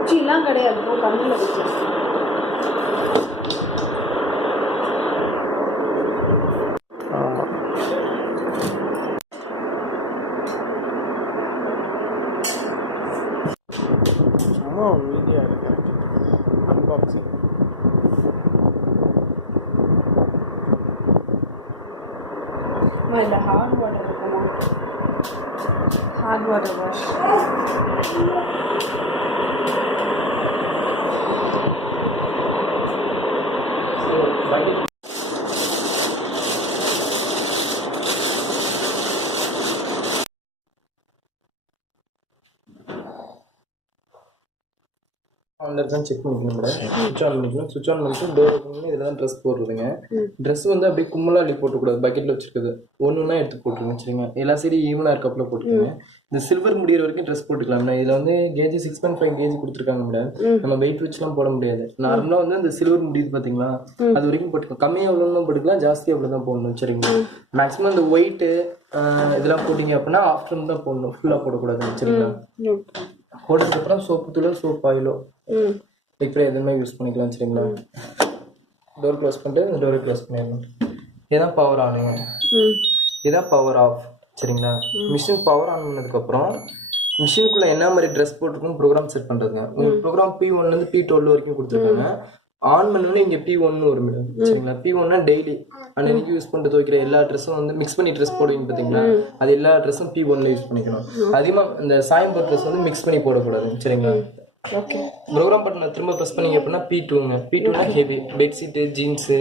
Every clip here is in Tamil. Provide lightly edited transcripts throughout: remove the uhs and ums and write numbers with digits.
குச்சிலாம் கிடையாது, கண்ணில் வச்சு வீடியோ இருக்கு அன்பாக்சிங். இல்லை ஹாட் வாட்டர் இருக்குமா? Hot water wash. ஆன்ல இருக்கான்னு செக் பண்ணிக்கணும். சுவிட்ச் ஆன் பண்ணிக்கணும். சுவிட்ச் ஆன் பண்ணிட்டு டோர் ஓப்பன் பண்ணி இதில் தான் ட்ரெஸ் போடுறதுங்க. ட்ரெஸ் வந்து அப்படியே கும்பலாக அள்ளி போட்டுக்கூடாது, பக்கெட்டில் வச்சுருக்குது ஒன்றுனா எடுத்து போட்டுருங்க. சரிங்க, எல்லா சைடும் ஈவனாக இருக்காப்புல போட்டுக்கோங்க. இந்த சில்வர் முடிகிற வரைக்கும் ட்ரெஸ் போட்டுக்கலாம். இதில் வந்து கேஜி 6.5 கேஜி கொடுத்துருக்காங்க மேடம். நம்ம வெயிட் வச்சுலாம் போட முடியாது. நார்மலாக வந்து இந்த சில்வர் முடியுது பார்த்தீங்களா, அது வரைக்கும் போட்டுக்கலாம். கம்மியாக எவ்வளோ போட்டுக்கலாம், ஜாஸ்தியாக எவ்வளோ தான் போடணும். சரிங்களா, மேக்ஸிமம் இந்த ஒயிட்டு இதெல்லாம் போட்டிங்க அப்படின்னா ஆஃப்டர்நூன் தான் போடணும், ஃபுல்லாக போடக்கூடாது. சரிங்களா, போட்டதுக்கப்புறம் சோப்பு தூளோ சோப் ஆயிலோ லிக்விட் எதுவுமே யூஸ் பண்ணிக்கலாம். சரிங்களா, டோர் க்ளோஸ் பண்ணிட்டு இந்த டோரை க்ளோஸ் பண்ணிடணும். இதுதான் பவர் ஆனுங்க, இதுதான் பவர் ஆஃப். சரிங்களா, மிஷின் பவர் ஆன் பண்ணதுக்கப்புறம் மிஷினுக்குள்ளே என்ன மாதிரி ட்ரெஸ் போட்டுருக்கும் ப்ரோக்ராம் செட் பண்ணுறதுங்க. உங்களுக்கு ப்ரோக்ராம் P1 P12 வரைக்கும் கொடுத்துருக்காங்க. ஆன் பண்ணோன்னே இங்கே P1 வரும் மேடம். சரிங்களா, P1 டெய்லி அன்னைக்கு யூஸ் பண்ணிட்டு துவைக்கிற எல்லா ட்ரெஸ்ஸும் வந்து மிக்ஸ் பண்ணி ட்ரெஸ் போடுவீங்க பார்த்தீங்களா, அது எல்லா ட்ரெஸ்ஸும் P1 யூஸ் பண்ணிக்கணும். அதிகமாக இந்த சாயம் போகிற ட்ரெஸ் வந்து மிக்ஸ் பண்ணி போடக்கூடாது. சரிங்களா, ப்ரோக்ராம் பட்டனை திரும்ப ப்ரெஸ் பண்ணீங்க அப்படின்னா P2ங்க. P2னா ஹெவி பெட்ஷீட்டு, ஜீன்ஸு,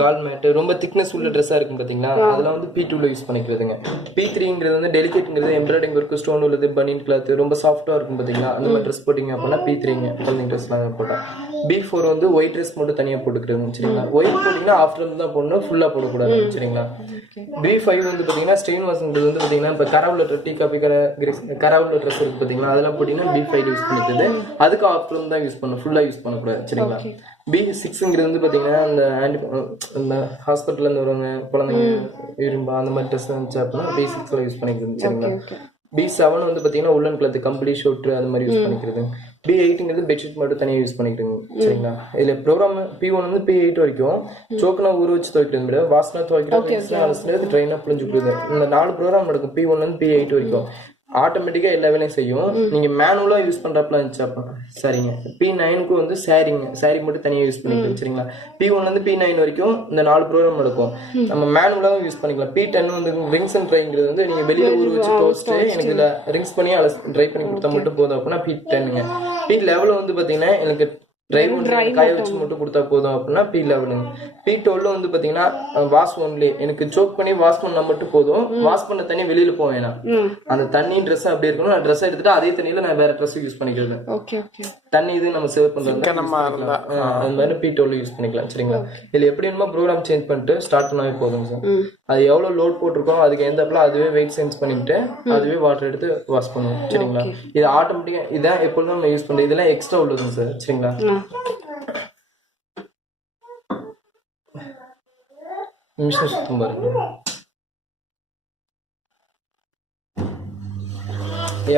கால் மேட்டு, ரொம்ப திக்னஸ் உள்ள ட்ரெஸ்ஸாக இருக்கும் பார்த்தீங்களா, அதெல்லாம் வந்து P2ல யூஸ் பண்ணிக்கிறதுங்க. P3ங்கிறது வந்து டெலிகேட்ங்கிறது எம்ப்ராய்டிங் ஒர்க்கு, ஸ்டோன் உள்ளது, பனியன் கிளாத், ரொம்ப சாஃப்டாக இருக்கும் பார்த்தீங்களா, அந்த மாதிரி ட்ரெஸ் போட்டிங்க அப்படின்னா P3ங்க. குழந்தைங்க ட்ரெஸ்லாம் போட்டால். B4 வந்து ஒயிட் ட்ரெஸ் மட்டும் தனியாக போட்டுக்கிறது. சரிங்களா, ஒயிட் போட்டிங்கன்னா ஆஃப்டர்நூன் தான் போடணும், ஃபுல்லாக போடக்கூடாது. சரிங்களா, B5 வந்து பார்த்தீங்கன்னா ஸ்டெயின் வாஷிங்கிறது வந்து பார்த்தீங்கன்னா இப்போ கராவில் டீ காபி கராவில் ட்ரெஸ் இருக்குது பார்த்தீங்களா, அதெல்லாம் போட்டிங்கன்னா B5 யூஸ் பண்ணிக்கிறது. அதுக்கு ஆஃப்டர்நூன் தான் யூஸ் பண்ணணும், ஃபுல்லாக யூஸ் பண்ணக்கூடாது. சரிங்களா, B6ங்கிறது வந்து பார்த்தீங்கன்னா இந்த ஹாஸ்பிட்டல்லேருந்து வருவாங்க குழந்தைங்க இரும்பா அந்த மாதிரி ட்ரெஸ் இருந்துச்சு அப்படின்னா B6ல யூஸ் பண்ணிக்கிறது. சரிங்களா, B7 வந்து பார்த்தீங்கன்னா உள்ளன் கிளாத், கம்பளி, ஷோட்ரு அந்த மாதிரி யூஸ் பண்ணிக்கிறது. B8ங்கிறது பெட்ஷீட் மட்டும் தனியாக யூஸ் பண்ணிக்கிறோங்க. சரிங்களா, இதில் ப்ரோக்ராம் P1 வந்து P8 வரைக்கும் சோக்குனா ஊற வச்சு துவைக்கிறது விட வாசனா துவைக்கிறது, ட்ரெயினாக புரிஞ்சு கொடுக்குது. இந்த 4 ப்ரோக்ராம் நடக்கும் P1 P8 வரைக்கும். ஆட்டோமேட்டிக்காக எல்லா வேலையும் செய்யும். நீங்கள் மேனுவலாக யூஸ் பண்ணுறப்பலாம் இருந்துச்சு அப்போ சரிங்க. P9க்கு வந்து சாரி மட்டும் தனியாக யூஸ் பண்ணிக்கலாம். சரிங்களா, P1 P9 வரைக்கும் இந்த 4 ப்ரோக்ராம் நடக்கும். நம்ம மேனுவலாகவும் யூஸ் பண்ணிக்கலாம். P10 வந்து ரிங்ஸ் அண்ட் ட்ரைங்கிறது வந்து நீங்கள் வெளியில் ஊற வச்சு துவச்சிட்டு எனக்கு இதில் ரிங்ஸ் பண்ணி ட்ரை பண்ணி கொடுத்தா மட்டும் போதும் அப்படின்னா P10ங்க. P11 வந்து பார்த்தீங்கன்னா எனக்கு காய வச்சு மட்டும் கொடுத்தா போதும் அப்படின்னா P11. P12 வந்து பாத்தீங்கன்னா வாஷ் ஒன்லி, எனக்கு சோக் பண்ணி வாஷ் பண்ணா மட்டும் போதும், வாஷ் பண்ண தண்ணி வெளியில போக வேணாம். அந்த தண்ணி ட்ரெஸ் அப்படி இருக்கணும். நான் ட்ரெஸ் எடுத்துட்டு அதே தண்ணியில நான் வேற ட்ரெஸ் யூஸ் பண்ணிக்கிறது. தண்ணி இது நம்ம சேவ் பண்றது அந்த மாதிரி P12 யூஸ் பண்ணிக்கலாம். சரிங்களா, இதுல எப்படி வேணுமோ ப்ரோக்ராம் சேஞ்ச் பண்ணிட்டு ஸ்டார்ட் பண்ணாவே போதும் சார். அது எவ்வளவு லோட் போட்டிருக்கோம் அதுக்கு எந்தப்பல அதுவே வெயிட் சென்ஸ் பண்ணிட்டு அதுவே வாட்டர் எடுத்து வாஷ் பண்ணுவோம். சரிங்களா, இது ஆட்டோமேட்டிக்கா இதான் எப்பொழுதும் நம்ம யூஸ் பண்றது. இதெல்லாம் எக்ஸ்ட்ரா உள்ளதுங்க சார். சரிங்களா, மிஷின் சுத்தம் பாருங்க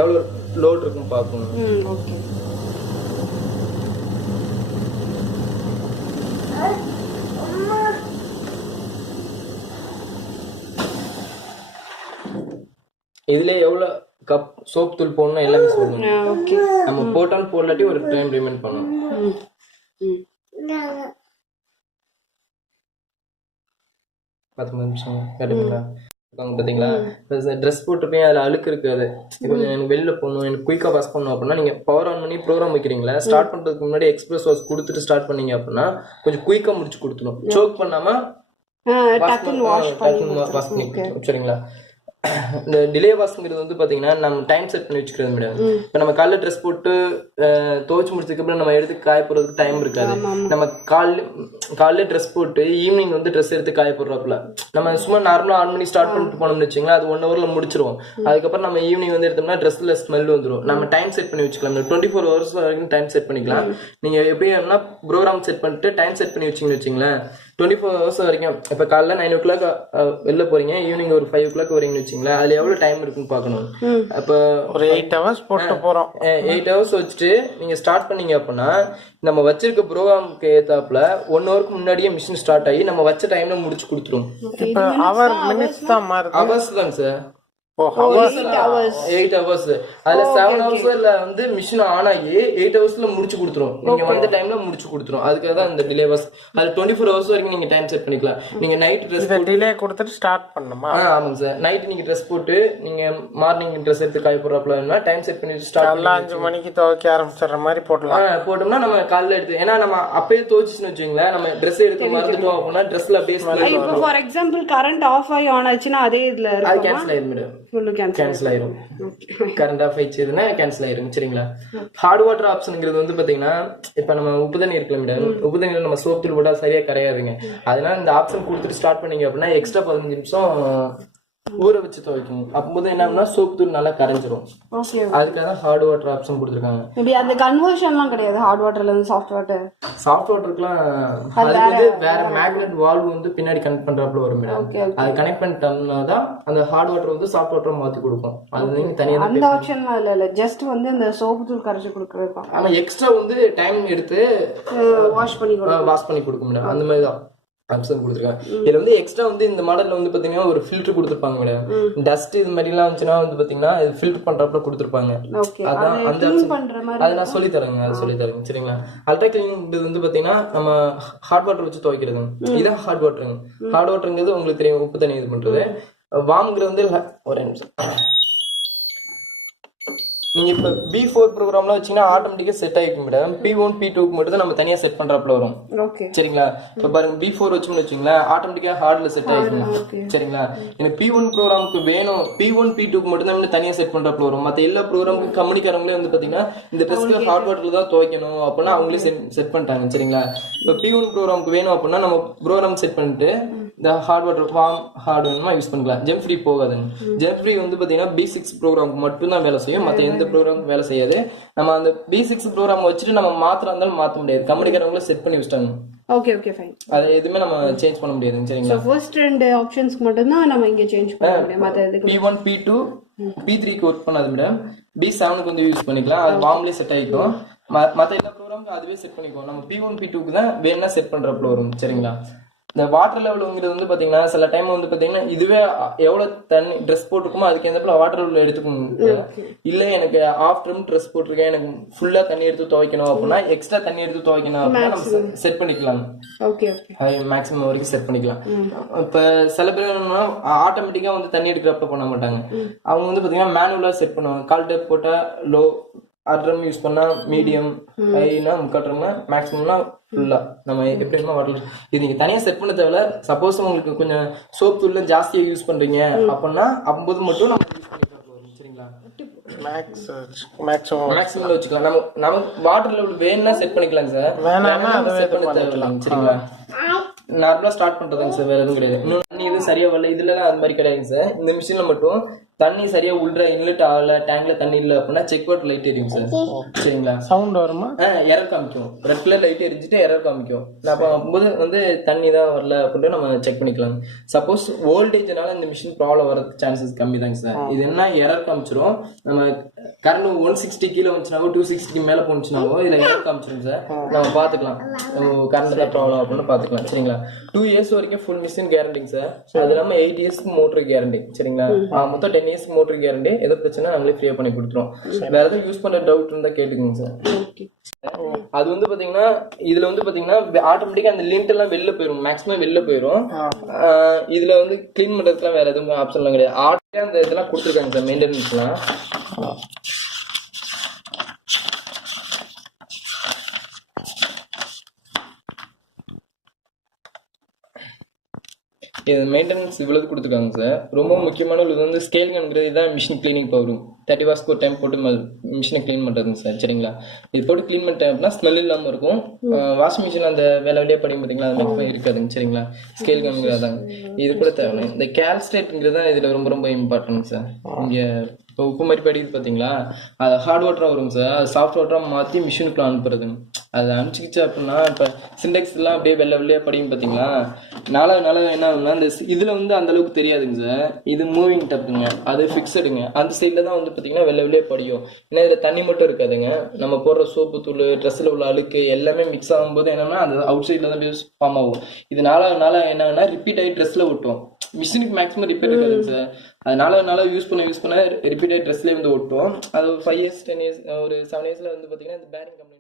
எவ்வளவு லோட் இருக்கும் பார்க்கணும். இதுல எவ்வளவு கப் சோப் தூள் போடணும் எல்லாமே சொல்லணும். நம்ம போட்டாலும் போடலாட்டி ஒரு டைம் ரிமைண்ட் பண்ணணும். 10 நிமிஷம் கேட்டுங்களா பாத்தீங்களா, ட்ரெஸ் போட்டிருப்பேன் அதுல அழுக்கு இருக்காது. கொஞ்சம் எனக்கு வெளியில போகணும், எனக்கு குயிக்கா வாஷ் பண்ணணும் அப்படின்னா நீங்க பவர் ஆன் பண்ணி ப்ரோக்ராம் வைக்கிறீங்களா, ஸ்டார்ட் பண்றதுக்கு முன்னாடி எக்ஸ்பிரஸ் வாஷ் கொடுத்துட்டு ஸ்டார்ட் பண்ணீங்க அப்படின்னா கொஞ்சம் குயிக்கா முடிச்சு கொடுத்துடும். சோக் பண்ணாம வாஷ் பண்ணி. சரிங்களா, இந்த டிலே வாஷ்ங்கிறது வந்து பாத்தீங்கன்னா நம்ம டைம் செட் பண்ணி வச்சுக்கிறது மேடம். இப்போ நம்ம காலைல ட்ரெஸ் போட்டு துவைச்சு முடிச்சதுக்கு அப்புறம் நம்ம எடுத்து காய போடுறதுக்கு டைம் இருக்காது. நம்ம காலைல ட்ரெஸ் போட்டு ஈவினிங் வந்து ட்ரெஸ் எடுத்து காய போடுறப்பல நம்ம சும்மா நார்மலா ஆன் பண்ணி ஸ்டார்ட் பண்ணிட்டு போனோம்னு வச்சுங்களா, அது 1 ஹவர்ல முடிச்சிருவோம். அதுக்கப்புறம் நம்ம ஈவினிங் வந்து எடுத்தோம்னா ட்ரெஸ்ல ஸ்மெல் வந்துடும். நம்ம டைம் செட் பண்ணி வச்சுக்கலாம். 24 ஹவர்ஸ் வரைக்கும் டைம் செட் பண்ணிக்கலாம். நீங்க எப்படின்னா ப்ரோக்ராம் செட் பண்ணிட்டு டைம் செட் பண்ணி வச்சுங்களேன், 24 ஹவர்ஸ் வரைக்கும். இப்போ காலைல 9 o'clock வெளில போறீங்க, ஈவினிங் ஒரு 5 o'clock வரீங்கன்னு வச்சுங்களேன், அதுல எவ்வளவு டைம் இருக்குன்னு பார்க்கணும். அப்போ ஒரு 8 hours போட்டு போறோம். 8 hours வச்சுட்டு நீங்க ஸ்டார்ட் பண்ணீங்க அப்படின்னா நம்ம வச்சிருக்க ப்ரோக்ராமுக்கு ஏத்தாப்புல 1 ஹவருக்கு முன்னாடியே மிஷின் ஸ்டார்ட் ஆகி நம்ம வச்ச டைம்ல முடிச்சு கொடுத்துரும். இப்போ அவர் மினிட்ஸ் தான் மாறுது. ஹவர்ஸ் தாங்க சார். 8 hours. அதுல 7 ஹவர்ஸ்ல வந்து மிஷின் ஆன் ஆகி 8 ஹவர்ஸ்ல முடிச்சு கொடுத்துரும். நீங்க வந்த டைம்ல முடிச்சு கொடுத்துரும். அதுக்காக தான் இந்த டிலே வாஷ். அது 24 ஹவர்ஸ் வரைக்கும் நீங்க டைம் செட் பண்ணிக்கலாம். நீங்க நைட் ட்ரெஸ் டிலே கொடுத்துட்டு ஸ்டார்ட் பண்ணணுமா? ஆமாங்க சார். நைட் நீங்க ட்ரெஸ் போட்டு நீங்க மார்னிங் ட்ரெஸ் எடுத்து காய போடுறப்பல டைம் செட் பண்ணி ஸ்டார்ட் பண்ணலாம். 5 மணிக்கு துவைக்க ஆரம்பிச்சிடுற மாதிரி போடலாம். போட்டோம்னா நம்ம காலைல எடுத்து, ஏன்னா நம்ம அப்பயே துவைச்சுன்னு வச்சுங்களேன், நம்ம ட்ரெஸ் எடுத்து மறந்துட்டோம் அப்படின்னா ட்ரெஸ்ல அப்படியே இப்போ ஃபார் எக்ஸாம்பிள் கரண்ட் ஆஃப் ஆகி ஆன் ஆச்சுன்னா அதே இதுல அது கேன்சல் ஆயிரும் மேடம். கேன்சல் ஆயிரும். கரண்ட் ஆஃப் ஆயிடுச்சுன்னா கேன்சல் ஆயிரும். சரிங்களா? ஹார்ட் வாட்டர் ஆப்ஷன்ங்கிறது வந்து பாத்தீங்கன்னா, இப்ப நம்ம உப்பு தண்ணி இருக்குல்ல மேடம், உப்பு தண்ணியில நம்ம சோப் தூள் போட்டா சரியா கரையாதுங்க. அதனால இந்த ஆப்ஷன் கொடுத்துட்டு ஸ்டார்ட் பண்ணீங்க அப்படின்னா எக்ஸ்ட்ரா 15 நிமிஷம் ஊற வச்சு துவைக்கணும். அப்போது என்ன சோப் தூள் நல்லா கரைஞ்சிரும். அதுக்காக தான் ஹார்ட் வாட்டர் ஆப்ஷன் கொடுத்துருக்காங்க. மேபி அந்த கன்வர்ஷன்லாம் கிடையாது ஹார்ட் வாட்டர்ல இருந்து சாஃப்ட் வாட்டர். சாஃப்ட் வாட்டருக்குலாம் அதுக்கு வந்து வேற மேக்னெட் வால்வ் வந்து பின்னாடி கனெக்ட் பண்றாப்புல வரும் மேடம். அது கனெக்ட் பண்ணிட்டோம்னா தான் அந்த ஹார்ட் வாட்டர் வந்து சாஃப்ட் வாட்டர் மாத்தி கொடுக்கும். அது நீங்க தனியா அந்த ஆப்ஷன்லாம் இல்ல, ஜஸ்ட் வந்து அந்த சோப் தூள் கரைச்சு கொடுக்குறது. ஆமா, எக்ஸ்ட்ரா வந்து டைம் எடுத்து வாஷ் பண்ணி கொடுக்கும் மேடம். அந்த மாதிரி தான் ஆப்ஷன் கொடுத்துருக்காங்க. இதுல வந்து எக்ஸ்ட்ரா வந்து இந்த மாடல்ல வந்து பாத்தீங்கன்னா ஒரு ஃபில்டர் கொடுத்துருப்பாங்க மேடம். டஸ்ட் இது மாதிரி எல்லாம் வந்துச்சுன்னா வந்து பாத்தீங்கன்னா இது ஃபில்டர் பண்றப்ப கொடுத்துருப்பாங்க. அதான் அந்த ஆப்ஷன். அதை நான் சொல்லி தரேங்க. அது சொல்லி தரேங்க. சரிங்களா? அல்ட்ரா கிளீனிங் வந்து பாத்தீங்கன்னா நம்ம ஹாட் வாட்டர் வச்சு துவைக்கிறது. இதான் ஹாட் வாட்டருங்க. ஹாட் வாட்டருங்கிறது உங்களுக்கு தெரியும், உப்பு தண்ணி இது பண்றது. வார்ம்ங்கிறது வந்து ஒரே நிமிஷம். நீங்க இப்ப B4 ப்ரோக்ராம்ல வச்சீங்கன்னா ஆட்டோமேட்டிக்கா செட் ஆயிடும் மேடம். P1 P2க்கு மட்டும் தான் நம்ம தனியா செட் பண்றப்பல வரும். சரிங்களா? இப்ப பாருங்க B4 வச்சோம்னு வச்சுங்களேன், ஆட்டோமேட்டிக்கா ஹார்ட்ல செட் ஆயிடும். சரிங்களா? எனக்கு P1 ப்ரோக்ராமுக்கு வேணும், P1 P2க்கு மட்டும் தான் தனியா செட் பண்றப்பல வரும். மத்த எல்லா ப்ரோக்ராமுக்கு கம்பெனிக்காரங்களே வந்து பாத்தீங்கன்னா இந்த ட்ரெஸ்க்கு ஹாட் வாட்டர்ல தான் துவைக்கணும் அப்படின்னா அவங்களே செட் பண்ணிட்டாங்க. சரிங்களா? இப்ப P1 ப்ரோக்ராமுக்கு வேணும் அப்படின்னா நம்ம ப்ரோக்ராம் செட் பண்ணிட்டு இந்த ஹார்ட் வாட்டர் வார்ம் ஹார்ட் வேணுமா யூஸ் பண்ணிக்கலாம். ஜெம் ஃப்ரீ போகாதுங்க. ஜெம் ஃப்ரீ வந்து பாத்தீங்கன்னா B6 ப்ரோக்ராமுக்கு மட்டும் தான் வேலை செய்யும். மத்த எந்த ப்ரோக்ராம் வேலை செய்யாது. நம்ம அந்த B6 ப்ரோக்ராம் வச்சுட்டு நம்ம மாத்திரம் இருந்தாலும் மாத்த முடியாது. கம்பெனிக்காரங்களே செட் பண்ணி வச்சிட்டாங்க. Okay fine. அது எதுவுமே நம்ம சேஞ்ச் பண்ண முடியாது. சரிங்களா? சோ ஃபர்ஸ்ட் ரெண்டு ஆப்ஷன்ஸ்க்கு மட்டும் தான் நம்ம இங்க சேஞ்ச் பண்ண முடியும். மத்த எதுக்கு P1 P2 P3க்கு ஒர்க் பண்ணாது மேடம். B7க்கு வந்து யூஸ் பண்ணிக்கலாம். அது வார்ம்லயே செட் ஆயிக்கும். மத்த எல்லா ப்ரோக்ராமுக்கு அதுவே செட் பண்ணிக்குவோம். நம்ம P1 P2க்கு தான் வேணா செட் பண்றப்பல வரும். சரிங்களா? இந்த வாட்டர் லெவலுங்கிறது வந்து பாத்தீங்கன்னா சில டைம் வந்து பாத்தீங்கன்னா இதுவே எவ்வளவு தண்ணி ட்ரெஸ் போட்டுருக்குமோ அதுக்கு எந்த வாட்டர் லெவல் எடுத்துக்கணும். இல்ல எனக்கு ஆஃப் ட்ரிம் ட்ரெஸ் போட்டிருக்கேன், எனக்கு ஃபுல்லா தண்ணி எடுத்து துவைக்கணும் அப்படின்னா எக்ஸ்ட்ரா தண்ணி எடுத்து துவைக்கணும் அப்படின்னா நம்ம செட் பண்ணிக்கலாம். மேக்ஸிமம் வரைக்கும் செட் பண்ணிக்கலாம். இப்ப சில பேர் என்னன்னா ஆட்டோமேட்டிக்கா வந்து தண்ணி எடுக்கிறப்ப பண்ண மாட்டாங்க. அவங்க வந்து பாத்தீங்கன்னா மேனுவலா செட் பண்ணுவாங்க. கால் டேப் போட்டா லோ, ட்ரம் யூஸ் பண்ணா மீடியம், ஹைனா முக்கால் ட்ரம்னா மேக்ஸிமம்னா ஃபுல்லா நம்ம எப்படி வேணுமோ வாட்டர். இது நீங்க தனியா செட் பண்ண தேவையில்ல. சப்போஸ் உங்களுக்கு கொஞ்சம் சோப் தூள்ல ஜாஸ்தியா யூஸ் பண்றீங்க அப்படின்னா அப்போது மட்டும் நம்ம யூஸ் பண்ணிக்கலாம். சரிங்களா? மேக்ஸிமம் வச்சுக்கலாம். நமக்கு வாட்டர் லெவல் வேணும்னா செட் பண்ணிக்கலாம் சார். வேணாம்னா செட் பண்ண தேவையில்லை. சரிங்களா? நார்மலா ஸ்டார்ட் பண்றதுங்க சார், வேற எதுவும் கிடையாது. இன்னும் தண்ணி எதுவும் சரியா வரல இதுல அது மாதிரி கிடையாதுங்க சார். இந்த மிஷின்ல மட்டும் தண்ணி சரியா உள்ள இன்லெட் ஆகல, டேங்க்ல தண்ணி இல்ல அப்படின்னா செக் வாட்டர் லைட் எரியும் சார். சரிங்களா? சவுண்ட் வருமா? எரர் காமிக்கும். ரெட் கலர் லைட் எரிஞ்சிட்டு எரர் காமிக்கும். அப்போது வந்து தண்ணி தான் வரல அப்படின்ட்டு நம்ம செக் பண்ணிக்கலாம். சப்போஸ் வோல்டேஜ்னால இந்த மிஷின் ப்ராப்ளம் வரதுக்கு சான்சஸ் கம்மி தாங்க சார். இது என்ன எரர் காமிச்சிரும். நம்ம கரண்ட் 160 கீழே வந்துச்சுனாவோ 260 மேல போனுச்சுனாவோ இதுல எரர் காமிச்சிரும் சார். நம்ம பாத்துக்கலாம் நம்ம கரண்ட் தான் ப்ராப்ளம் அப்படின்னு பாத்துக்கலாம். சரிங்களா? 2 இயர்ஸ் வரைக்கும் ஃபுல் மிஷின் கேரண்டிங் சார். அது இல்லாம 8 இயர்ஸ்க்கு மோட்டர் கேரண்டி. சரிங்களா? மொத்தம் 10 இயர்ஸ்க்கு மோட்டர் கேரண்டி. எதை பிரச்சனை நம்மளே ஃப்ரீயா பண்ணி கொடுத்துரும். வேற எதாவது யூஸ் பண்ண டவுட் இருந்தா கேட்டுக்கோங்க சார். அது வந்து பாத்தீங்கன்னா இதுல வந்து பாத்தீங்கன்னா ஆட்டோமேட்டிக்கா அந்த லிண்ட் எல்லாம் வெளில போயிடும். மேக்ஸிமம் வெளில போயிடும். இதுல வந்து கிளீன் பண்றதுக்குலாம் வேற எதுவும் ஆப்ஷன் எல்லாம் கிடையாது. ஆட்டோமேட்டிக்கா அந்த இதெல்லாம் கொடுத்துருக்காங்க சார் மெயின்டெனன்ஸ்லாம். இது மெயின்டெனன்ஸ் இவ்வளவு கொடுத்துருக்காங்க சார். ரொம்ப முக்கியமான இது வந்து ஸ்கேல் கன்ங்கிறது இதான் மிஷின் கிளீனிங் பவர். 30 வாட்ஸ்க்கு ஒரு டைம் போட்டு மிஷினை க்ளீன் பண்ணுறதுங்க சார். சரிங்களா, இது போட்டு க்ளீன் பண்ணிட்டேன் அப்படின்னா ஸ்மெல் இல்லாமல் இருக்கும். வாஷிங் மிஷின் அந்த வேலையிலேயே படிக்கும் பார்த்தீங்களா, அது மாதிரி இருக்காதுங்க. சரிங்களா, ஸ்கேல் கன்ங்கிறதாங்க இது கூட தேவை. இந்த கேல்ஸ்டேட்ங்கிறது தான் இதில் ரொம்ப ரொம்ப இம்பார்ட்டன்ட் சார். இங்கே இப்போ உப்பு மாதிரி படிக்குது பார்த்தீங்களா, அது ஹார்ட் வாட்டராக வரும் சார். அது சாஃப்ட் வாட்டராக மாற்றி மிஷினுக்குள்ள அனுப்புறதுங்க. அது அனுப்பிச்சிக்கிச்சு அப்படின்னா இப்போ சிண்டெக்ஸ் எல்லாம் அப்படியே வெள்ளை வெள்ளையாக படிக்கும் பார்த்தீங்களா, நாளாக என்ன ஆகும்னா இந்த இதில் வந்து அந்த அளவுக்கு தெரியாதுங்க சார். இது மூவிங் டப்புங்க, அது ஃபிக்ஸடுங்க. அந்த சைடில் தான் வந்து பார்த்தீங்கன்னா வெள்ளை வெள்ளையாக படியும். ஏன்னா இதில் தண்ணி மட்டும் இருக்காதுங்க. நம்ம போடுற சோப்பு தூள், ட்ரெஸ்ஸில் உள்ள அழுக்கு எல்லாமே மிக்ஸ் ஆகும்போது என்னன்னா அது அவுட் சைடில் தான் ஃபார்ம் ஆகும். இது நாளாக என்ன ஆகுனா ரிப்பீட் ஆகி ட்ரெஸ்ஸில் ஒட்டும். மிஷினுக்கு மேக்ஸிமம் ரிப்பேர் இருக்காதுங்க சார். அதனால யூஸ் பண்ண ரிப்பீட் ஆகி ட்ரெஸ்லேயே வந்து ஒட்டும். அது ஒரு 5 years 10 years ஒரு 7 yearsல வந்து பார்த்தீங்கன்னா இந்த பேரிங் கம்ப்ளைண்ட்